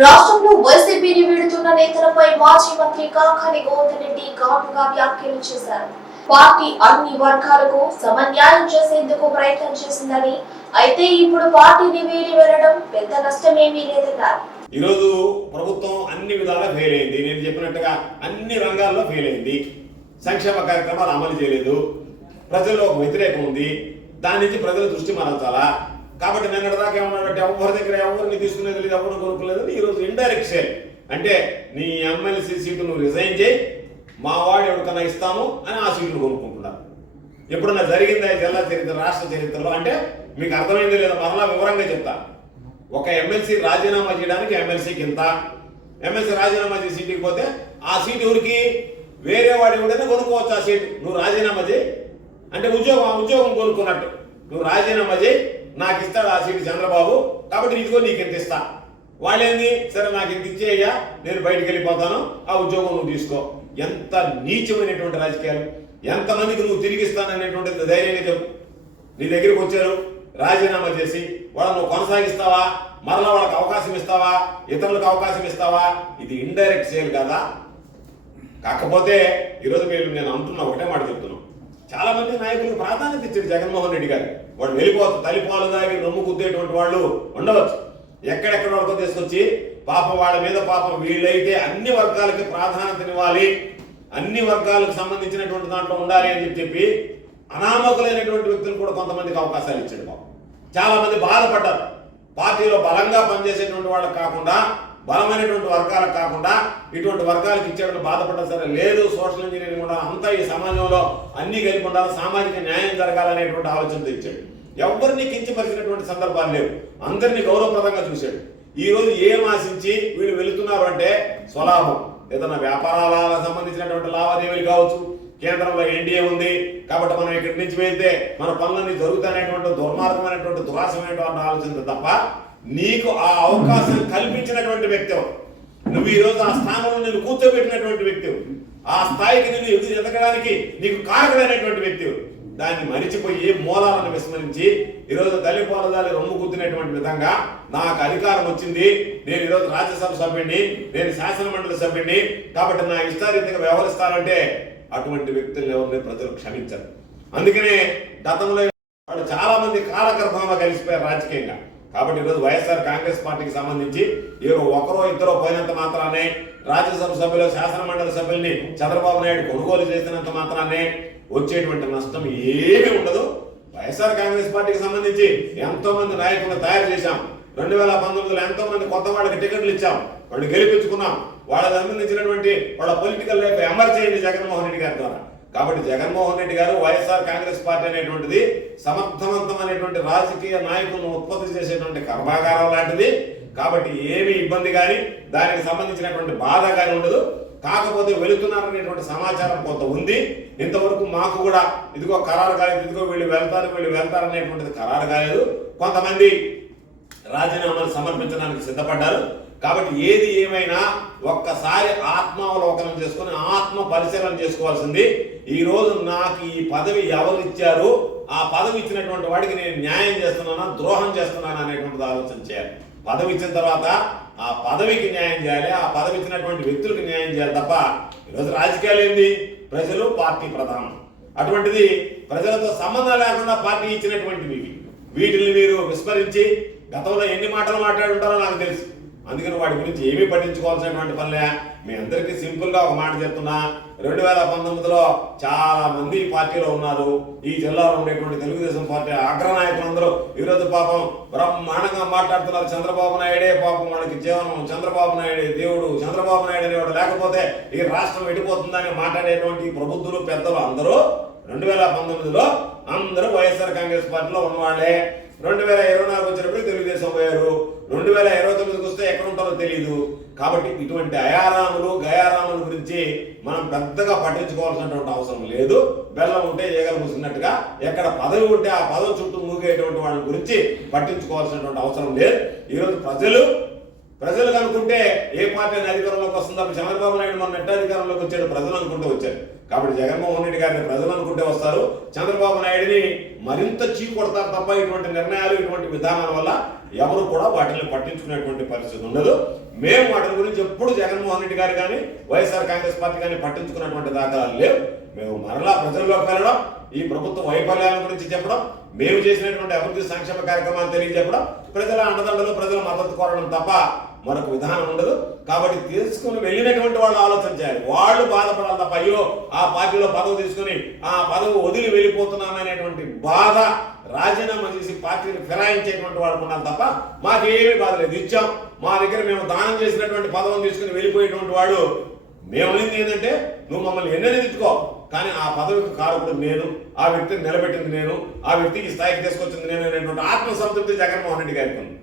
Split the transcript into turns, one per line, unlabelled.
రాష్ట్రంలో వైసీపీని వీడుతున్న నేతలపై మాజీ మంత్రి కాకాని గౌతమ్ రెడ్డి ఘాటుగా వ్యాఖ్యలు చేశారు. పార్టీ అన్ని వర్గాలకు సమన్యాయం చేసేందుకు ప్రయత్నం చేసిందని అయితే ఇప్పుడు పార్టీని వీడి వెళ్ళడం పెద్ద నష్టమేమీ లేదన్నారు.
ఈరోజు ప్రభుత్వం అన్ని విధాలా ఫెయిల్ అయింది. నేను చెప్పినట్టుగా అన్ని రంగాల్లో ఫెయిల్ అయింది. సంక్షేమ కార్యక్రమాలు అమలు చేయలేదు. ప్రజల్లో ఒక వ్యతిరేకం ఉంది. దాని నుంచి ప్రజల దృష్టి మరల్చాలా కాబట్టి నిన్నటి దాకా ఏమన్నాడంటే ఎవరి దగ్గర ఎవరిని తీసుకునేది లేదు ఎవరు కొనుక్కోలేదు ఈరోజు ఇండైరెక్ట్ సేల్ అంటే నీ ఎమ్మెల్సీ సీటు నువ్వు రిజైన్ చేయి మా వాడు ఎవరికన్నా ఇస్తాము అని ఆ సీట్లు కొనుక్కుంటున్నారు. ఎప్పుడన్నా జరిగిందా జిల్లా చరిత్ర రాష్ట్ర చరిత్రలో? అంటే మీకు అర్థమైందో లేదో మరలా వివరంగా చెప్తా. ఒక ఎమ్మెల్సీ రాజీనామా చేయడానికి ఎమ్మెల్సీకి ఇంత ఎమ్మెల్సీ రాజీనామా చేసి సీటుకి పోతే ఆ సీటు ఎవరికి? వేరే వాడు ఎవడైనా కొనుక్కోవచ్చు ఆ సీటు. నువ్వు రాజీనామా చేయి. అంటే ఉద్యోగం ఆ ఉద్యోగం కొనుక్కున్నట్టు. నువ్వు రాజీనామా చేయి. నాకు ఇస్తాడు ఆ సీటు చంద్రబాబు. కాబట్టి ఇదిగో నీకు ఎంత ఇస్తా వాళ్ళేంది? సరే నాకు ఇంత ఇచ్చేయ్యా నేను బయటికి వెళ్ళిపోతాను ఆ ఉద్యోగం నువ్వు తీసుకో. ఎంత నీచమైనటువంటి రాజకీయాలు. ఎంతమందికి నువ్వు తిరిగిస్తాననేటువంటి ధైర్యంగా చెప్పు నీ దగ్గరికి వచ్చారు రాజీనామా చేసి వాళ్ళను నువ్వు కొనసాగిస్తావా? మరలా వాళ్ళకి అవకాశం ఇస్తావా? ఇతరులకు అవకాశం ఇస్తావా? ఇది ఇండైరెక్ట్ సేల్ కదా? కాకపోతే ఈరోజు మీరు నేను అంటున్నా ఒకటే మాట చెప్తున్నాను చాలా మంది నాయకులకు ప్రాధాన్యత ఇచ్చారు జగన్మోహన్ రెడ్డి గారు. వాడు వెళ్ళిపోతారు తలిపాలు దాగి రొమ్ము కుద్దేటువంటి వాళ్ళు ఉండవచ్చు. ఎక్కడెక్కడ వరకు తీసుకొచ్చి పాప వాళ్ళ మీద పాపం వీళ్ళైతే అన్ని వర్గాలకి ప్రాధాన్యతనివ్వాలి అన్ని వర్గాలకు సంబంధించినటువంటి దాంట్లో ఉండాలి అని చెప్పి చెప్పి అనామకులైనటువంటి వ్యక్తులు కూడా కొంతమందికి అవకాశాలు ఇచ్చాడు బాబు. చాలా మంది బాధపడ్డారు. పార్టీలో బలంగా పనిచేసేటువంటి వాళ్ళకి కాకుండా బలమైనటువంటి వర్గాలకు కాకుండా ఇటువంటి వర్గాలకు ఇచ్చేటువంటి బాధపడ్డా సరే లేదు సోషల్ ఇంజనీరింగ్ ఉండాలి అంతా ఈ సమాజంలో అన్ని కలిపి ఉండాలి సామాజిక న్యాయం జరగాలనేటువంటి ఆలోచనతో ఇచ్చాడు ఎవరిని కించపరిచినటువంటి సందర్భాలు లేవు. అందరినీ గౌరవప్రదంగా చూశాడు. ఈ రోజు ఏం ఆశించి వీళ్ళు వెళుతున్నారు అంటే స్వలాభం. ఏదైనా వ్యాపారాలకు సంబంధించినటువంటి లావాదేవీలు కావచ్చు కేంద్రంలో ఎన్డీఏ ఉంది. కాబట్టి మనం ఇక్కడి నుంచి వెళ్తే మన పనులన్నీ జరుగుతానేటువంటి దుర్మార్గమైనటువంటి దురాశమైనటువంటి ఆలోచన తప్ప నీకు ఆ అవకాశం కల్పించినటువంటి వ్యక్తి నువ్వు ఈ రోజు ఆ స్థానంలో నేను కూర్చోబెట్టినటువంటి వ్యక్తి ఆ స్థాయికి నేను ఎదురు ఎదగడానికి నీకు కారకుడైనటువంటి వ్యక్తి దాన్ని మరిచిపోయి మూలాలను విస్మరించి ఈరోజు తల్లిపాలదాలి రొమ్ము కుద్దినటువంటి విధంగా నాకు అధికారం వచ్చింది. నేను ఈరోజు రాజ్యసభ సభ్యుడిని నేను శాసనమండలి సభ్యుడిని. కాబట్టి నా ఇష్టారీతిగా వ్యవహరిస్తానంటే అటువంటి వ్యక్తులను ఎవరిని ప్రజలు క్షమించరు. అందుకనే గతంలో వాళ్ళు చాలా మంది కాలగర్భంగా కలిసిపోయారు రాజకీయంగా. కాబట్టి ఈరోజు వైఎస్ఆర్ కాంగ్రెస్ పార్టీకి సంబంధించి ఏదో ఒకరో ఇద్దరో పోయినంత మాత్రానే రాజ్యసభ సభ్యులు శాసనమండలి సభ్యుల్ని చంద్రబాబు నాయుడు కొనుగోలు చేసినంత మాత్రానే వచ్చేటువంటి నష్టం ఏమీ ఉండదు. వైఎస్ఆర్ కాంగ్రెస్ పార్టీకి సంబంధించి ఎంతో మంది నాయకులను తయారు చేశాం. రెండు వేల పంతొమ్మిదిలో ఎంతో మంది కొత్త వాళ్ళకి టికెట్లు ఇచ్చాం. వాళ్ళు గెలిపించుకున్నాం. వాళ్ళకి సంబంధించినటువంటి వాళ్ళ పొలిటికల్ లైఫ్ ఎమర్ చేయండి జగన్మోహన్ రెడ్డి గారి ద్వారా. కాబట్టి జగన్మోహన్ రెడ్డి గారు వైఎస్ఆర్ కాంగ్రెస్ పార్టీ అనేటువంటిది సమర్థవంతమైనటువంటి రాజకీయ నాయకులను ఉత్పత్తి చేసేటువంటి కర్మాగారం లాంటిది. కాబట్టి ఏమి ఇబ్బంది కానీ దానికి సంబంధించినటువంటి బాధ కానీ ఉండదు. కాకపోతే వెళుతున్నారనేటువంటి సమాచారం కొంత ఉంది. ఇంతవరకు మాకు కూడా ఇదిగో ఖరారు కాలేదు ఇదిగో వీళ్ళు వెళ్తారు వీళ్ళు వెళ్తారనేటువంటిది ఖరారు కాలేదు. కొంతమంది రాజీనామాలు సమర్పించడానికి సిద్ధపడ్డారు. కాబట్టి ఏది ఏమైనా ఒక్కసారి ఆత్మావలోకనం చేసుకుని ఆత్మ పరిశీలన చేసుకోవాల్సింది. ఈ రోజు నాకు ఈ పదవి ఎవరు ఇచ్చారు? ఆ పదవి ఇచ్చినటువంటి వాడికి నేను న్యాయం చేస్తున్నానా ద్రోహం చేస్తున్నానా అనేటువంటిది ఆలోచన చేయాలి. పదవి ఇచ్చిన తర్వాత ఆ పదవికి న్యాయం చేయాలి ఆ పదవి ఇచ్చినటువంటి వ్యక్తులకు న్యాయం చేయాలి తప్ప ఈరోజు రాజకీయాలు ఏంది? ప్రజలు పార్టీ ప్రధానం. అటువంటిది ప్రజలతో సంబంధం లేకుండా పార్టీ ఇచ్చినటువంటివి వీటిని మీరు విస్మరించి గతంలో ఎన్ని మాటలు మాట్లాడుంటారో నాకు తెలుసు. అందుకని వాటి గురించి ఏమీ పట్టించుకోవాల్సినటువంటి పనిలే మీ అందరికీ సింపుల్గా ఒక మాట చెప్తున్నా. రెండు వేల పంతొమ్మిదిలో చాలా మంది పార్టీలో ఉన్నారు. ఈ జిల్లాలో ఉండేటువంటి తెలుగుదేశం పార్టీ అగ్రనాయకులందరూ ఈరోజు పాపం బ్రహ్మాండంగా మాట్లాడుతున్నారు. చంద్రబాబు నాయుడే పాపం మనకి జీవనం చంద్రబాబు నాయుడే దేవుడు చంద్రబాబు నాయుడు అనేవాడు లేకపోతే ఈ రాష్ట్రం వెళ్ళిపోతుందని మాట్లాడేటువంటి ఈ ప్రబుద్ధులు పెద్దలు అందరూ రెండు వేల పంతొమ్మిదిలో అందరూ వైఎస్ఆర్ కాంగ్రెస్ పార్టీలో ఉన్నవాళ్ళే. రెండు వేల ఇరవై నాలుగు వచ్చినప్పుడు తెలుగుదేశం పోయారు రెండు వేల ఇరవై తొమ్మిదికి వస్తే ఎక్కడ ఉంటారో తెలియదు కాబట్టి ఇటువంటి అయారాములు గయారాముల గురించి మనం పెద్దగా పట్టించుకోవాల్సినటువంటి అవసరం లేదు. బెల్లం ఉంటే ఏగలు మూసినట్టుగా ఎక్కడ పదవి ఉంటే ఆ పదవి చుట్టూ మూగేటువంటి వాళ్ళ గురించి పట్టించుకోవాల్సినటువంటి అవసరం లేదు. ఈరోజు ప్రజలు ప్రజలు అనుకుంటే ఏ పార్టీ అయినా అధికారంలోకి వస్తుందో చంద్రబాబు నాయుడు మన నెట్ట అధికారంలోకి వచ్చాడు ప్రజలు అనుకుంటూ వచ్చారు. కాబట్టి జగన్మోహన్ రెడ్డి గారిని ప్రజలు అనుకుంటే వస్తారు. చంద్రబాబు నాయుడిని మరింత చీకొడతారు తప్ప ఇటువంటి నిర్ణయాలు ఇటువంటి విధానాల వల్ల ఎవరు కూడా వాటిని పట్టించుకునేటువంటి పరిస్థితి ఉండదు. మేము వాటి గురించి ఎప్పుడు జగన్మోహన్ రెడ్డి గారు కానీ వైఎస్ఆర్ కాంగ్రెస్ పార్టీ కానీ పట్టించుకున్నటువంటి దాఖలాలు లేవు. మేము మరలా ప్రజల్లోకి వెళ్ళడం ఈ ప్రభుత్వ వైఫల్యాల గురించి చెప్పడం మేము చేసినటువంటి అభివృద్ధి సంక్షేమ కార్యక్రమాలు తెలియజెప్పడం ప్రజల అండదండలు ప్రజల మద్దతు కోరడం తప్ప మనకు విధానం ఉండదు. కాబట్టి తీసుకుని వెళ్ళినటువంటి వాళ్ళు ఆలోచన చేయాలి. వాళ్ళు బాధపడాలి తప్ప అయ్యో ఆ పార్టీలో పదవి తీసుకుని ఆ పదవి వదిలి వెళ్ళిపోతున్నామనేటువంటి బాధ రాజీనామా చేసి పార్టీని ఫిరాయించేటువంటి వాళ్ళు ఉండాలి తప్ప మాకేమీ బాధ లేదు. ఇచ్చాం. మా దగ్గర మేము దానం చేసినటువంటి పదవిని తీసుకుని వెళ్ళిపోయేటువంటి వాడు మేము అనేది ఏంటంటే నువ్వు మమ్మల్ని ఎన్నైనా తిట్టుకో. కానీ ఆ పదవికి కారకుడు నేను ఆ వ్యక్తిని నిలబెట్టింది నేను ఆ వ్యక్తికి స్థాయికి తీసుకొచ్చింది నేను అనేటువంటి ఆత్మసంతృప్తి జగన్మోహన్ రెడ్డి గారికి ఉంది.